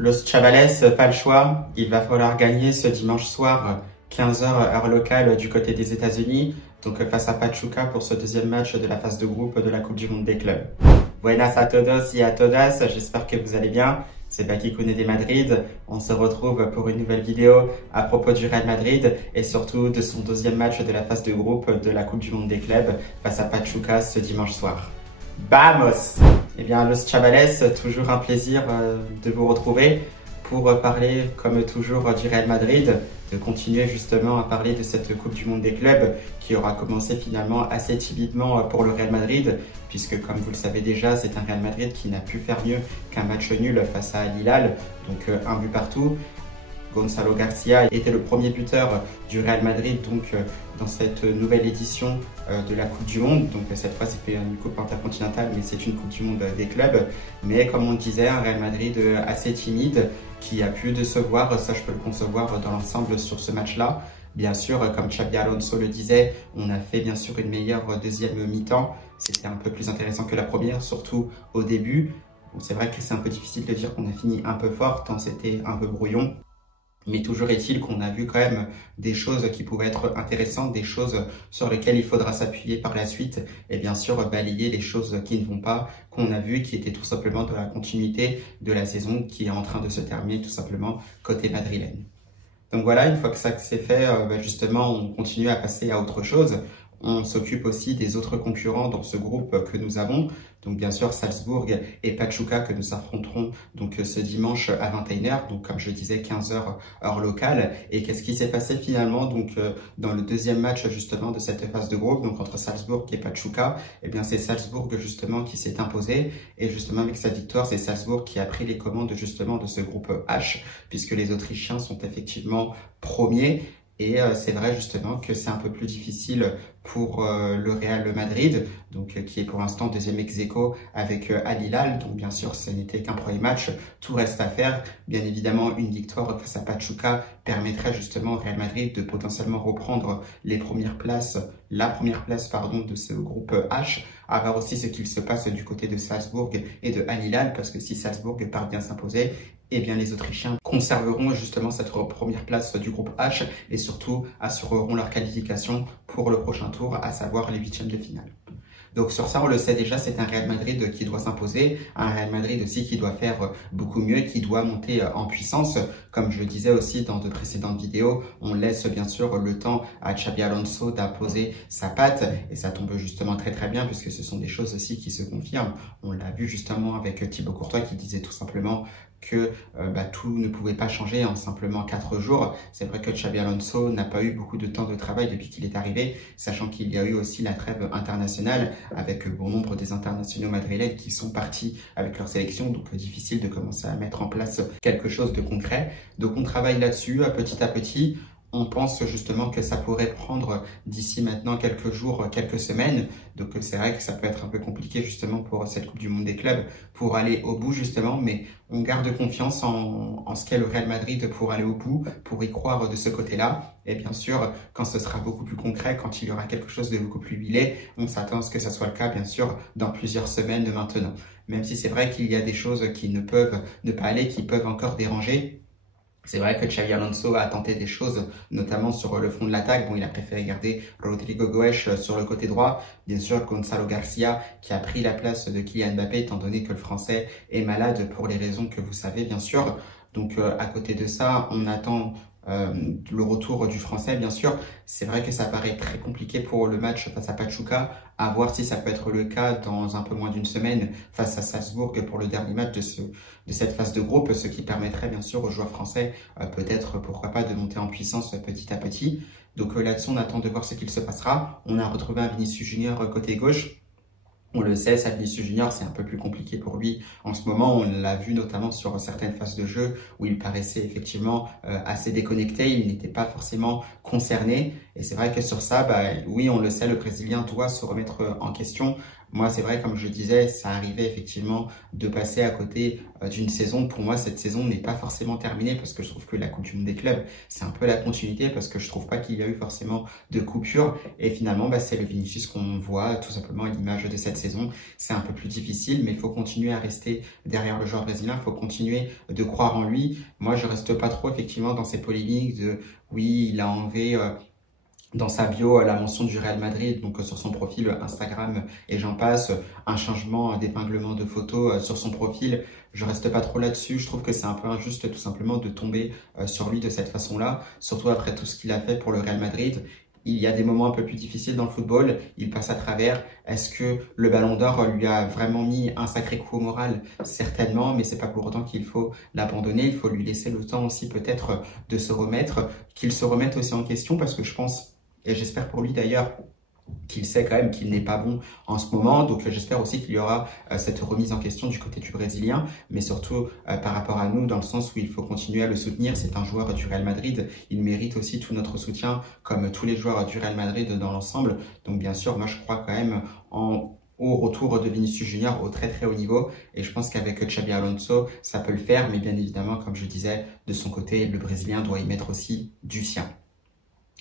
Los Chavales, pas le choix. Il va falloir gagner ce dimanche soir, 15 h heure locale du côté des États-Unis, donc face à Pachuca pour ce deuxième match de la phase de groupe de la Coupe du Monde des clubs. Buenas a todos y a todas, j'espère que vous allez bien. C'est Baki Koune de Madrid. On se retrouve pour une nouvelle vidéo à propos du Real Madrid et surtout de son deuxième match de la phase de groupe de la Coupe du Monde des clubs face à Pachuca ce dimanche soir. Vamos! Eh bien, Los Chavales, toujours un plaisir de vous retrouver pour parler, comme toujours, du Real Madrid, de continuer justement à parler de cette Coupe du Monde des clubs qui aura commencé finalement assez timidement pour le Real Madrid, puisque comme vous le savez déjà, c'est un Real Madrid qui n'a pu faire mieux qu'un match nul face à Al Hilal, donc un but partout. Gonzalo Garcia était le premier buteur du Real Madrid donc dans cette nouvelle édition de la Coupe du Monde. Donc cette fois c'était une Coupe intercontinentale, mais c'est une Coupe du Monde des clubs. Mais comme on disait, un Real Madrid assez timide qui a pu décevoir, ça je peux le concevoir dans l'ensemble sur ce match-là. Bien sûr, comme Xabi Alonso le disait, on a fait bien sûr une meilleure deuxième mi-temps. C'était un peu plus intéressant que la première, surtout au début. Bon, c'est vrai que c'est un peu difficile de dire qu'on a fini un peu fort, tant c'était un peu brouillon. Mais toujours est-il qu'on a vu quand même des choses qui pouvaient être intéressantes, des choses sur lesquelles il faudra s'appuyer par la suite et bien sûr balayer les choses qui ne vont pas, qu'on a vu, qui étaient tout simplement de la continuité de la saison qui est en train de se terminer tout simplement côté madrilène. Donc voilà, une fois que ça c'est fait, justement on continue à passer à autre chose. On s'occupe aussi des autres concurrents dans ce groupe que nous avons. Donc bien sûr Salzbourg et Pachuca que nous affronterons donc ce dimanche à 21 h, donc comme je disais 15 h heure locale. Et qu'est-ce qui s'est passé finalement donc dans le deuxième match justement de cette phase de groupe, donc entre Salzbourg et Pachuca? Eh bien c'est Salzbourg justement qui s'est imposé, et justement avec sa victoire c'est Salzbourg qui a pris les commandes justement de ce groupe H, puisque les Autrichiens sont effectivement premiers. Et c'est vrai justement que c'est un peu plus difficile pour le Real Madrid, donc qui est pour l'instant deuxième ex-aequo avec Al Hilal. Donc bien sûr, ce n'était qu'un premier match, tout reste à faire. Bien évidemment, une victoire face à Pachuca permettrait justement au Real Madrid de potentiellement reprendre la première place de ce groupe H. À voir aussi ce qu'il se passe du côté de Salzbourg et de Al Hilal, parce que si Salzbourg parvient à s'imposer, eh bien les Autrichiens conserveront justement cette première place du groupe H et surtout assureront leur qualification pour le prochain tour, à savoir les huitièmes de finale. Donc sur ça, on le sait déjà, c'est un Real Madrid qui doit s'imposer, un Real Madrid aussi qui doit faire beaucoup mieux, qui doit monter en puissance. Comme je le disais aussi dans de précédentes vidéos, on laisse bien sûr le temps à Xabi Alonso d'imposer sa patte, et ça tombe justement très très bien puisque ce sont des choses aussi qui se confirment. On l'a vu justement avec Thibaut Courtois qui disait tout simplement que tout ne pouvait pas changer en simplement 4 jours. C'est vrai que Xabi Alonso n'a pas eu beaucoup de temps de travail depuis qu'il est arrivé, sachant qu'il y a eu aussi la trêve internationale avec bon nombre des internationaux madrilènes qui sont partis avec leur sélection, donc difficile de commencer à mettre en place quelque chose de concret. Donc on travaille là-dessus petit à petit. On pense justement que ça pourrait prendre d'ici maintenant quelques jours, quelques semaines. Donc c'est vrai que ça peut être un peu compliqué justement pour cette Coupe du Monde des clubs pour aller au bout justement, mais on garde confiance en ce qu'est le Real Madrid pour aller au bout, pour y croire de ce côté-là. Et bien sûr, quand ce sera beaucoup plus concret, quand il y aura quelque chose de beaucoup plus huilé, on s'attend à ce que ça soit le cas bien sûr dans plusieurs semaines de maintenant. Même si c'est vrai qu'il y a des choses qui ne peuvent ne pas aller, qui peuvent encore déranger. C'est vrai que Xabi Alonso a tenté des choses, notamment sur le front de l'attaque. Bon, il a préféré garder Rodrigo Goes sur le côté droit. Bien sûr, Gonzalo Garcia qui a pris la place de Kylian Mbappé, étant donné que le Français est malade pour les raisons que vous savez, bien sûr. Donc, à côté de ça, on attend le retour du Français, bien sûr. C'est vrai que ça paraît très compliqué pour le match face à Pachuca, à voir si ça peut être le cas dans un peu moins d'une semaine face à Salzbourg pour le dernier match de cette phase de groupe, ce qui permettrait bien sûr aux joueurs français peut-être, pourquoi pas, de monter en puissance petit à petit. Donc là-dessus, on attend de voir ce qu'il se passera. On a retrouvé un Vinicius Junior côté gauche. On le sait, Vinicius Junior, c'est un peu plus compliqué pour lui en ce moment. On l'a vu notamment sur certaines phases de jeu où il paraissait effectivement assez déconnecté. Il n'était pas forcément concerné. Et c'est vrai que sur ça, oui, on le sait, le Brésilien doit se remettre en question Moi, c'est vrai, comme je disais, ça arrivait effectivement de passer à côté d'une saison. Pour moi, cette saison n'est pas forcément terminée parce que je trouve que la Coupe du Monde des clubs, c'est un peu la continuité parce que je trouve pas qu'il y a eu forcément de coupure. Et finalement, c'est le Vinicius qu'on voit tout simplement à l'image de cette saison. C'est un peu plus difficile, mais il faut continuer à rester derrière le joueur brésilien. Il faut continuer de croire en lui. Moi, je reste pas trop effectivement dans ces polémiques de oui, il a enlevé dans sa bio la mention du Real Madrid, donc sur son profil Instagram et j'en passe, un changement d'épinglement de photos sur son profil. Je reste pas trop là-dessus. Je trouve que c'est un peu injuste tout simplement de tomber sur lui de cette façon-là, surtout après tout ce qu'il a fait pour le Real Madrid. Il y a des moments un peu plus difficiles dans le football, il passe à travers. Est-ce que le Ballon d'Or lui a vraiment mis un sacré coup au moral? Certainement, mais c'est pas pour autant qu'il faut l'abandonner. Il faut lui laisser le temps aussi peut-être de se remettre, qu'il se remette aussi en question parce que je pense, et j'espère pour lui d'ailleurs, qu'il sait quand même qu'il n'est pas bon en ce moment. Donc j'espère aussi qu'il y aura cette remise en question du côté du Brésilien, mais surtout par rapport à nous, dans le sens où il faut continuer à le soutenir. C'est un joueur du Real Madrid, il mérite aussi tout notre soutien, comme tous les joueurs du Real Madrid dans l'ensemble. Donc bien sûr, moi je crois quand même au retour de Vinicius Junior au très très haut niveau, et je pense qu'avec Xabi Alonso, ça peut le faire, mais bien évidemment, comme je disais, de son côté, le Brésilien doit y mettre aussi du sien.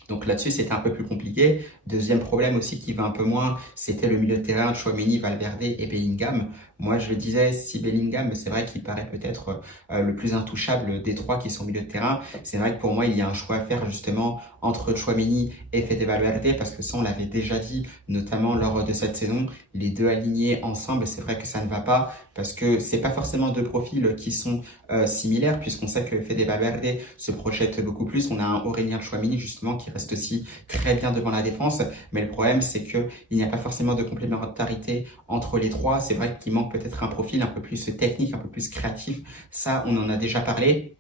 Donc là-dessus, c'était un peu plus compliqué. Deuxième problème aussi qui va un peu moins, c'était le milieu de terrain, Tchouaméni, Valverde et Bellingham. Moi, je le disais, si Bellingham, c'est vrai qu'il paraît peut-être le plus intouchable des trois qui sont au milieu de terrain. C'est vrai que pour moi, il y a un choix à faire justement entre Tchouaméni et Fede Valverde, parce que ça, on l'avait déjà dit, notamment lors de cette saison. Les deux alignés ensemble, c'est vrai que ça ne va pas, parce que c'est pas forcément deux profils qui sont similaires, puisqu'on sait que Fede Valverde se projette beaucoup plus. On a un Aurélien Tchouaméni, justement, qui reste aussi très bien devant la défense. Mais le problème, c'est que il n'y a pas forcément de complémentarité entre les trois. C'est vrai qu'il manque peut-être un profil un peu plus technique, un peu plus créatif. Ça, on en a déjà parlé.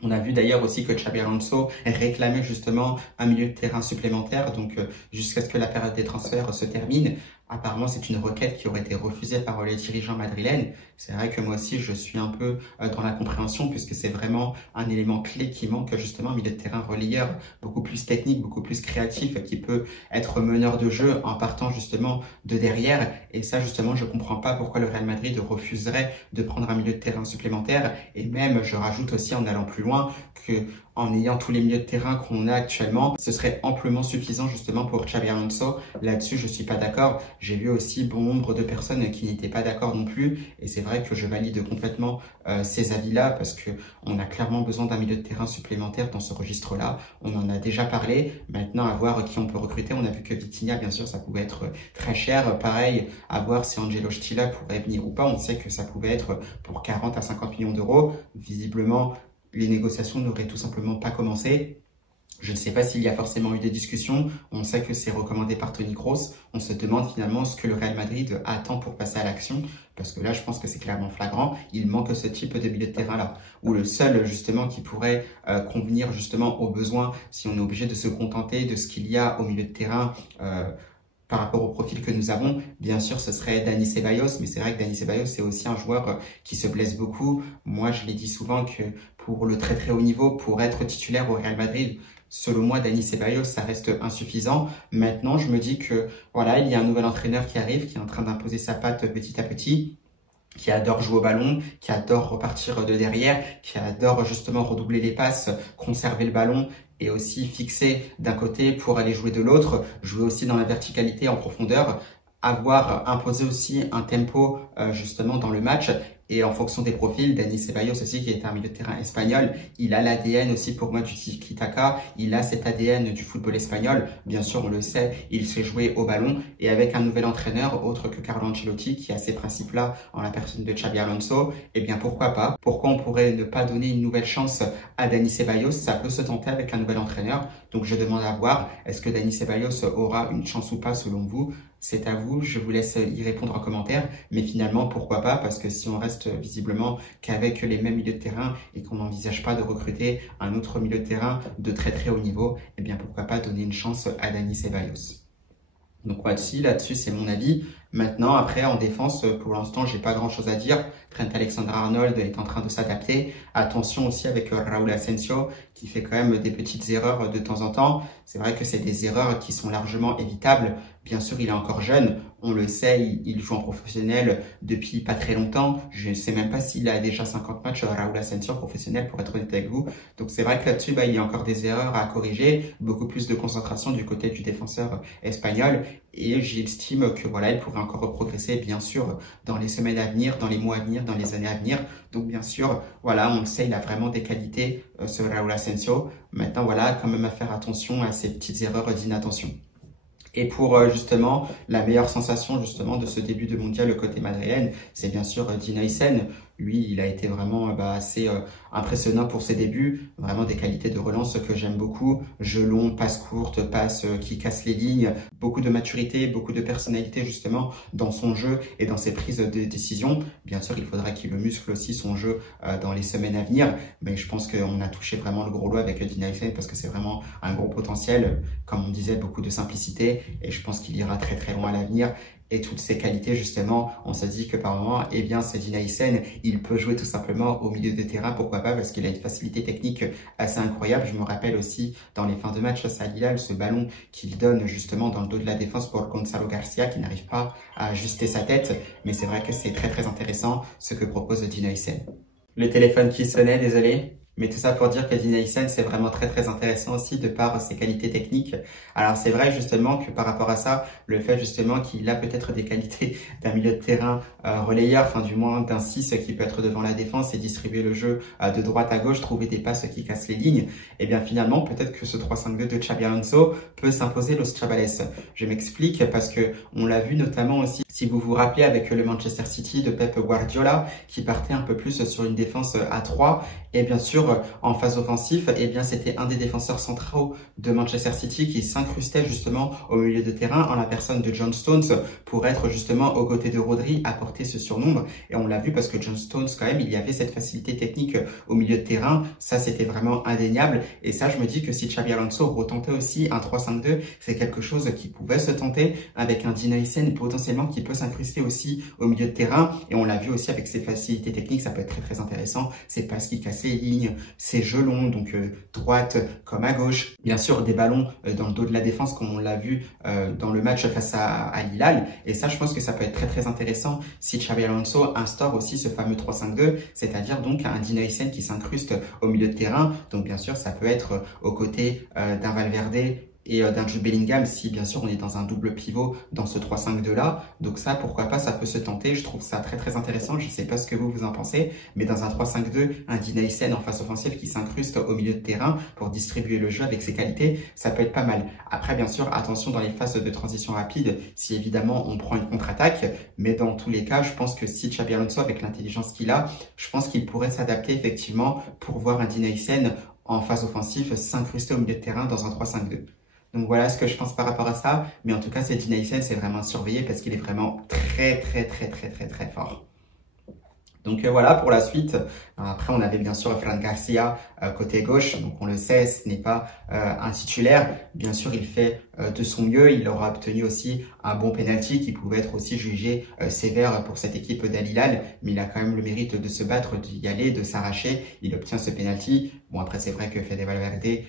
On a vu d'ailleurs aussi que Xabi Alonso réclamait justement un milieu de terrain supplémentaire, donc jusqu'à ce que la période des transferts se termine. Apparemment, c'est une requête qui aurait été refusée par les dirigeants madrilènes. C'est vrai que moi aussi, je suis un peu dans la compréhension, puisque c'est vraiment un élément clé qui manque, justement, un milieu de terrain relayeur, beaucoup plus technique, beaucoup plus créatif, qui peut être meneur de jeu en partant justement de derrière. Et ça, justement, je comprends pas pourquoi le Real Madrid refuserait de prendre un milieu de terrain supplémentaire. Et même, je rajoute aussi, en allant plus loin, que en ayant tous les milieux de terrain qu'on a actuellement, ce serait amplement suffisant justement pour Xabi Alonso. Là-dessus, je suis pas d'accord. J'ai vu aussi bon nombre de personnes qui n'étaient pas d'accord non plus, et c'est vrai que je valide complètement ces avis-là, parce que on a clairement besoin d'un milieu de terrain supplémentaire dans ce registre-là. On en a déjà parlé. Maintenant, à voir qui on peut recruter. On a vu que Vitinha, bien sûr, ça pouvait être très cher. Pareil, à voir si Angelo Stilla pourrait venir ou pas. On sait que ça pouvait être pour 40 à 50 millions d'euros. Visiblement, les négociations n'auraient tout simplement pas commencé. Je ne sais pas s'il y a forcément eu des discussions. On sait que c'est recommandé par Toni Kroos. On se demande finalement ce que le Real Madrid attend pour passer à l'action. Parce que là, je pense que c'est clairement flagrant. Il manque ce type de milieu de terrain-là. Ou le seul, justement, qui pourrait convenir justement aux besoins, si on est obligé de se contenter de ce qu'il y a au milieu de terrain, par rapport au profil que nous avons, bien sûr, ce serait Dani Ceballos, mais c'est vrai que Dani Ceballos, c'est aussi un joueur qui se blesse beaucoup. Moi, je l'ai dit souvent que pour le très très haut niveau, pour être titulaire au Real Madrid, selon moi, Dani Ceballos, ça reste insuffisant. Maintenant, je me dis que voilà, il y a un nouvel entraîneur qui arrive, qui est en train d'imposer sa patte petit à petit, qui adore jouer au ballon, qui adore repartir de derrière, qui adore justement redoubler les passes, conserver le ballon et aussi fixer d'un côté pour aller jouer de l'autre, jouer aussi dans la verticalité en profondeur, avoir imposé aussi un tempo justement dans le match. Et en fonction des profils, Dani Ceballos aussi, qui est un milieu de terrain espagnol, il a l'ADN aussi pour moi du tiki-taka, il a cet ADN du football espagnol. Bien sûr, on le sait, il sait jouer au ballon. Et avec un nouvel entraîneur, autre que Carlo Ancelotti, qui a ces principes-là en la personne de Xabi Alonso, eh bien pourquoi pas? Pourquoi on pourrait ne pas donner une nouvelle chance à Dani Ceballos? Ça peut se tenter avec un nouvel entraîneur. Donc je demande à voir, est-ce que Dani Ceballos aura une chance ou pas selon vous? C'est à vous, je vous laisse y répondre en commentaire. Mais finalement, pourquoi pas? Parce que si on reste visiblement qu'avec les mêmes milieux de terrain et qu'on n'envisage pas de recruter un autre milieu de terrain de très très haut niveau, eh bien pourquoi pas donner une chance à Dani Ceballos. Donc voici, là-dessus c'est mon avis. Maintenant, après, en défense, pour l'instant, j'ai pas grand-chose à dire. Trent Alexander-Arnold est en train de s'adapter. Attention aussi avec Raúl Asensio, qui fait quand même des petites erreurs de temps en temps. C'est vrai que c'est des erreurs qui sont largement évitables. Bien sûr, il est encore jeune. On le sait, il joue en professionnel depuis pas très longtemps. Je ne sais même pas s'il a déjà 50 matchs Raúl Asensio professionnel, pour être honnête avec vous. Donc c'est vrai que là-dessus, il y a encore des erreurs à corriger. Beaucoup plus de concentration du côté du défenseur espagnol. Et j'estime que voilà, il pourrait encore progresser, bien sûr, dans les semaines à venir, dans les mois à venir, dans les années à venir. Donc bien sûr, voilà, on le sait, il a vraiment des qualités, ce Raúl Asensio. Maintenant, voilà, quand même à faire attention à ces petites erreurs d'inattention. Et pour justement la meilleure sensation justement de ce début de mondial le côté madrilène, c'est bien sûr Dina Hysén. Lui, il a été vraiment assez impressionnant pour ses débuts. Vraiment des qualités de relance que j'aime beaucoup. Jeu long, passe courte, passe qui casse les lignes. Beaucoup de maturité, beaucoup de personnalité justement dans son jeu et dans ses prises de décision. Bien sûr, il faudra qu'il le muscle aussi son jeu dans les semaines à venir. Mais je pense qu'on a touché vraiment le gros lot avec Dina Hysén parce que c'est vraiment un gros potentiel. Comme on disait, beaucoup de simplicité. Et je pense qu'il ira très très loin à l'avenir. Et toutes ces qualités, justement, on se dit que par moment, eh bien, ce Dina Hysén, il peut jouer tout simplement au milieu de terrain, pourquoi pas, parce qu'il a une facilité technique assez incroyable. Je me rappelle aussi, dans les fins de match face à Al-Hilal, ce ballon qu'il donne justement dans le dos de la défense pour Gonzalo Garcia, qui n'arrive pas à ajuster sa tête. Mais c'est vrai que c'est très très intéressant ce que propose Dina Hysén. Le téléphone qui sonnait, désolé. Mais tout ça pour dire que Dina Hysén, c'est vraiment très très intéressant aussi de par ses qualités techniques. Alors c'est vrai justement que par rapport à ça, le fait justement qu'il a peut-être des qualités d'un milieu de terrain relayeur, enfin du moins d'un 6 qui peut être devant la défense et distribuer le jeu de droite à gauche, trouver des passes qui cassent les lignes, et bien finalement peut-être que ce 3-5-2 de Xabi Alonso peut s'imposer Los Chavales. Je m'explique parce que on l'a vu notamment aussi, si vous vous rappelez, avec le Manchester City de Pep Guardiola qui partait un peu plus sur une défense à 3. Et bien sûr, en phase offensive, eh bien, c'était un des défenseurs centraux de Manchester City qui s'incrustait justement au milieu de terrain en la personne de John Stones pour être justement aux côtés de Rodri, apporter ce surnombre. Et on l'a vu parce que John Stones, quand même, il y avait cette facilité technique au milieu de terrain. Ça, c'était vraiment indéniable. Et ça, je me dis que si Xabi Alonso retentait aussi un 3-5-2, c'est quelque chose qui pouvait se tenter avec un Dina Hysén potentiellement qui peut s'incruster aussi au milieu de terrain. Et on l'a vu aussi avec ses facilités techniques, ça peut être très très intéressant. C'est pas ce qui casse les lignes, ses jeux longs, donc droite comme à gauche. Bien sûr, des ballons dans le dos de la défense, comme on l'a vu dans le match face à Al-Hilal. Et ça, je pense que ça peut être très très intéressant si Xabi Alonso instaure aussi ce fameux 3-5-2, c'est-à-dire donc un Dina Hysén qui s'incruste au milieu de terrain. Donc bien sûr, ça peut être aux côtés d'un Valverde et d'un Jude Bellingham si bien sûr on est dans un double pivot dans ce 3-5-2 là. Donc ça, pourquoi pas, ça peut se tenter. Je trouve ça très très intéressant. Je sais pas ce que vous en pensez, mais dans un 3-5-2, un Dina Hysén en phase offensive qui s'incruste au milieu de terrain pour distribuer le jeu avec ses qualités, ça peut être pas mal. Après bien sûr, attention dans les phases de transition rapide, si évidemment on prend une contre-attaque, mais dans tous les cas, je pense que si Xabi Alonso, avec l'intelligence qu'il a, je pense qu'il pourrait s'adapter effectivement pour voir un Dina Hysén en phase offensive s'incruster au milieu de terrain dans un 3-5-2. Donc voilà ce que je pense par rapport à ça. Mais en tout cas, c'est Dina Hysén, c'est vraiment surveillé parce qu'il est vraiment très très fort. Donc voilà pour la suite. Après, on avait bien sûr Fran Garcia côté gauche. Donc on le sait, ce n'est pas un titulaire. Bien sûr, il fait de son mieux. Il aura obtenu aussi un bon penalty qui pouvait être aussi jugé sévère pour cette équipe d'Al-Hilal. Mais il a quand même le mérite de se battre, d'y aller, de s'arracher. Il obtient ce penalty. Bon, après, c'est vrai que Fede Valverde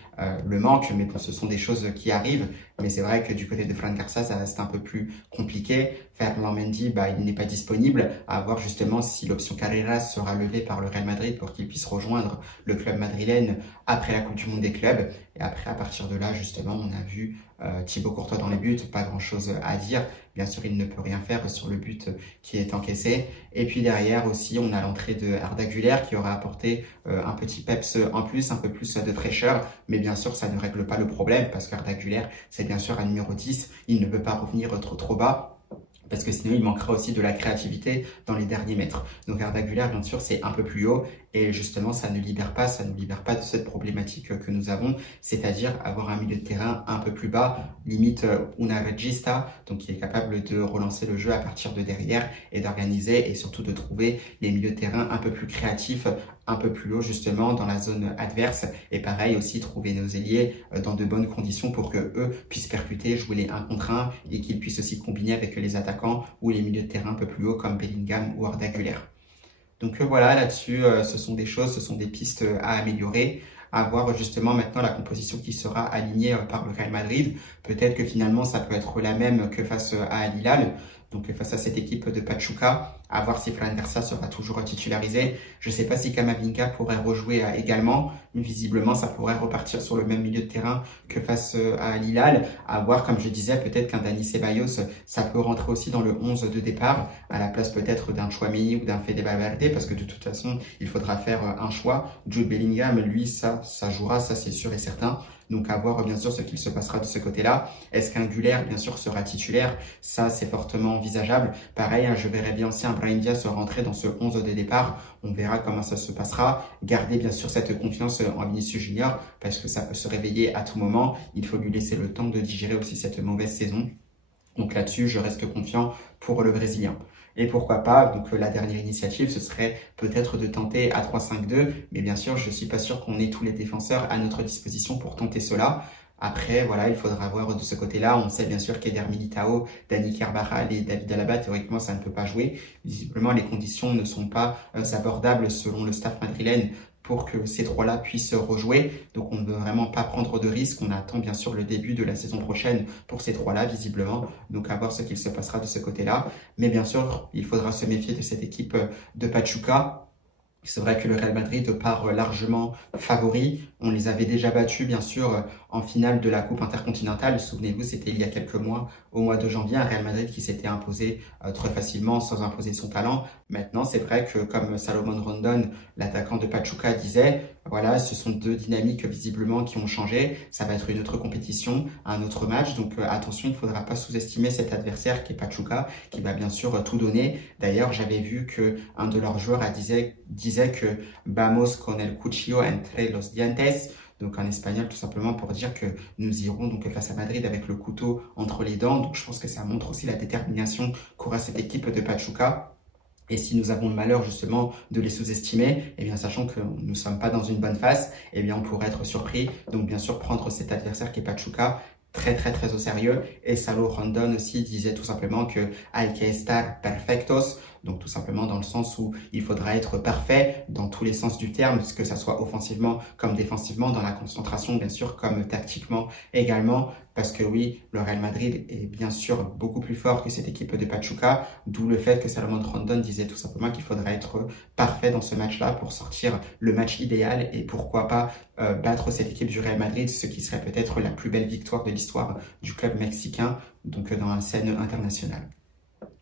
le manque, mais bon, ce sont des choses qui arrivent. Mais c'est vrai que du côté de Fran Garcia, ça reste un peu plus compliqué. Ferland Mendy, il n'est pas disponible. À voir justement si l'option Carreras sera levée par le Real Madrid pour qu'il puisse rejoindre le club madrilène après la Coupe du Monde des clubs. Et après, à partir de là, justement, on a vu Thibaut Courtois dans les buts, pas grand-chose à dire. Bien sûr, il ne peut rien faire sur le but qui est encaissé. Et puis derrière aussi, on a l'entrée de Arda Güler qui aura apporté un petit peps en plus, un peu plus de fraîcheur. Mais bien sûr, ça ne règle pas le problème parce qu'Arda Güler, c'est bien sûr un numéro 10. Il ne peut pas revenir trop bas, parce que sinon il manquera aussi de la créativité dans les derniers mètres. Donc Arda Güler, bien sûr, c'est un peu plus haut. Et justement, ça ne libère pas de cette problématique que nous avons, c'est-à-dire avoir un milieu de terrain un peu plus bas, limite una regista, donc qui est capable de relancer le jeu à partir de derrière et d'organiser et surtout de trouver les milieux de terrain un peu plus créatifs, un peu plus haut justement dans la zone adverse, et pareil aussi trouver nos ailiers dans de bonnes conditions pour que eux puissent percuter, jouer les 1 contre 1 et qu'ils puissent aussi combiner avec les attaquants ou les milieux de terrain un peu plus hauts comme Bellingham ou Arda Güler. Donc voilà, là-dessus, ce sont des choses, ce sont des pistes à améliorer, à voir justement maintenant la composition qui sera alignée par le Real Madrid. Peut-être que finalement, ça peut être la même que face à Al Hilal, donc face à cette équipe de Pachuca, à voir si Fran Garcia sera toujours titularisé. Je ne sais pas si Camavinga pourrait rejouer également, mais visiblement, ça pourrait repartir sur le même milieu de terrain que face à Al Hilal. À voir, comme je disais, peut-être qu'un Dani Ceballos, ça peut rentrer aussi dans le 11 de départ, à la place peut-être d'un Tchouaméni ou d'un Fede Valverde, parce que de toute façon, il faudra faire un choix. Jude Bellingham, lui, ça jouera, ça c'est sûr et certain. Donc à voir bien sûr ce qu'il se passera de ce côté-là. Est-ce qu'un Güler bien sûr sera titulaire? Ça c'est fortement envisageable. Pareil, je verrais bien aussi un Brahim Diaz rentrer dans ce 11 de départ. On verra comment ça se passera. Gardez bien sûr cette confiance en Vinicius Junior parce que ça peut se réveiller à tout moment. Il faut lui laisser le temps de digérer aussi cette mauvaise saison. Donc là-dessus, je reste confiant pour le Brésilien. Et pourquoi pas, donc la dernière initiative, ce serait peut-être de tenter à 3-5-2, mais bien sûr, je suis pas sûr qu'on ait tous les défenseurs à notre disposition pour tenter cela. Après, voilà, il faudra voir de ce côté-là. On sait bien sûr qu'Eder Militao, Dani Carvajal et David Alaba, théoriquement, ça ne peut pas jouer. Visiblement, les conditions ne sont pas abordables selon le staff madrilène pour que ces trois-là puissent rejouer. Donc, on ne veut vraiment pas prendre de risques. On attend bien sûr le début de la saison prochaine pour ces trois-là, visiblement. Donc, à voir ce qu'il se passera de ce côté-là. Mais bien sûr, il faudra se méfier de cette équipe de Pachuca. C'est vrai que le Real Madrid part largement favori. On les avait déjà battus, bien sûr, en finale de la Coupe intercontinentale. Souvenez-vous, c'était il y a quelques mois, au mois de janvier, un Real Madrid qui s'était imposé très facilement sans imposer son talent. Maintenant, c'est vrai que comme Salomon Rondon, l'attaquant de Pachuca, disait, voilà, ce sont deux dynamiques visiblement qui ont changé. Ça va être une autre compétition, un autre match. Donc attention, il ne faudra pas sous-estimer cet adversaire qui est Pachuca, qui va bien sûr tout donner. D'ailleurs, j'avais vu que un de leurs joueurs disait que vamos con el cuchillo entre los dientes, donc en espagnol tout simplement pour dire que nous irons donc face à Madrid avec le couteau entre les dents. Donc je pense que ça montre aussi la détermination qu'aura cette équipe de Pachuca. Et si nous avons le malheur justement de les sous-estimer, eh bien sachant que nous ne sommes pas dans une bonne phase, eh bien on pourrait être surpris. Donc bien sûr prendre cet adversaire qui est Pachuca très au sérieux. Et Salo Rondon aussi disait tout simplement que hay que estar perfectos, donc tout simplement dans le sens où il faudra être parfait dans tous les sens du terme, que ça soit offensivement comme défensivement, dans la concentration bien sûr comme tactiquement également, parce que oui, le Real Madrid est bien sûr beaucoup plus fort que cette équipe de Pachuca, d'où le fait que Salomon Rondon disait tout simplement qu'il faudra être parfait dans ce match-là pour sortir le match idéal et pourquoi pas battre cette équipe du Real Madrid, ce qui serait peut-être la plus belle victoire de l'histoire du club mexicain, donc dans la scène internationale.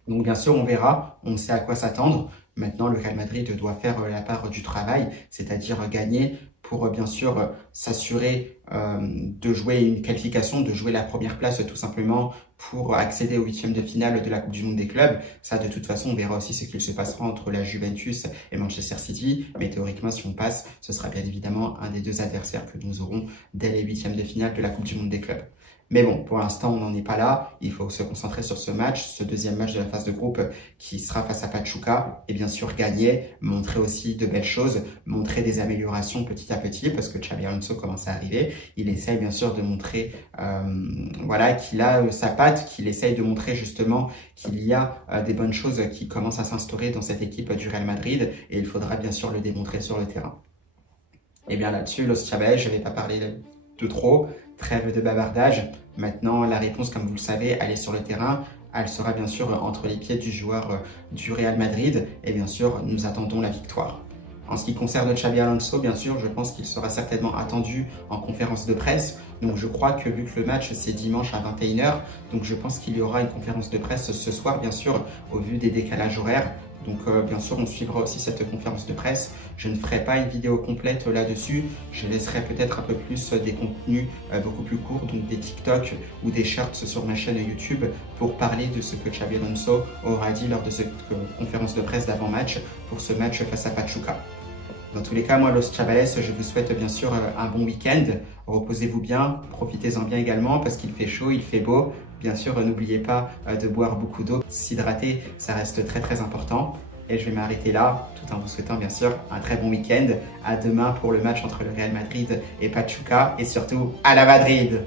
Donc bien sûr, on verra, on sait à quoi s'attendre. Maintenant, le Real Madrid doit faire la part du travail, c'est-à-dire gagner pour bien sûr s'assurer de jouer une qualification, de jouer la première place tout simplement pour accéder au 8e de finale de la Coupe du Monde des clubs. Ça, de toute façon, on verra aussi ce qu'il se passera entre la Juventus et Manchester City. Mais théoriquement, si on passe, ce sera bien évidemment un des deux adversaires que nous aurons dès les 8e de finale de la Coupe du Monde des clubs. Mais bon, pour l'instant, on n'en est pas là. Il faut se concentrer sur ce match, ce deuxième match de la phase de groupe qui sera face à Pachuca. Et bien sûr, gagner, montrer aussi de belles choses, montrer des améliorations petit à petit parce que Xabi Alonso commence à arriver. Il essaye bien sûr de montrer voilà, qu'il a sa patte, qu'il essaye de montrer justement qu'il y a des bonnes choses qui commencent à s'instaurer dans cette équipe du Real Madrid. Et il faudra bien sûr le démontrer sur le terrain. Et bien là-dessus, Los Chavez, je ne vais pas parler de trop. Trêve de bavardage. Maintenant, la réponse, comme vous le savez, elle est sur le terrain. Elle sera bien sûr entre les pieds du joueur du Real Madrid. Et bien sûr, nous attendons la victoire. En ce qui concerne Xabi Alonso, bien sûr, je pense qu'il sera certainement attendu en conférence de presse. Donc je crois que vu que le match c'est dimanche à 21h, donc je pense qu'il y aura une conférence de presse ce soir, bien sûr, au vu des décalages horaires. Donc bien sûr, on suivra aussi cette conférence de presse. Je ne ferai pas une vidéo complète là-dessus. Je laisserai peut-être un peu plus des contenus beaucoup plus courts, donc des TikTok ou des shorts sur ma chaîne YouTube pour parler de ce que Xabi Alonso aura dit lors de cette conférence de presse d'avant-match pour ce match face à Pachuca. Dans tous les cas, moi, Los Chavales, je vous souhaite bien sûr un bon week-end. Reposez-vous bien, profitez-en bien également parce qu'il fait chaud, il fait beau. Bien sûr, n'oubliez pas de boire beaucoup d'eau. S'hydrater, ça reste très très important. Et je vais m'arrêter là, tout en vous souhaitant bien sûr un très bon week-end. À demain pour le match entre le Real Madrid et Pachuca. Et surtout, à la Madrid!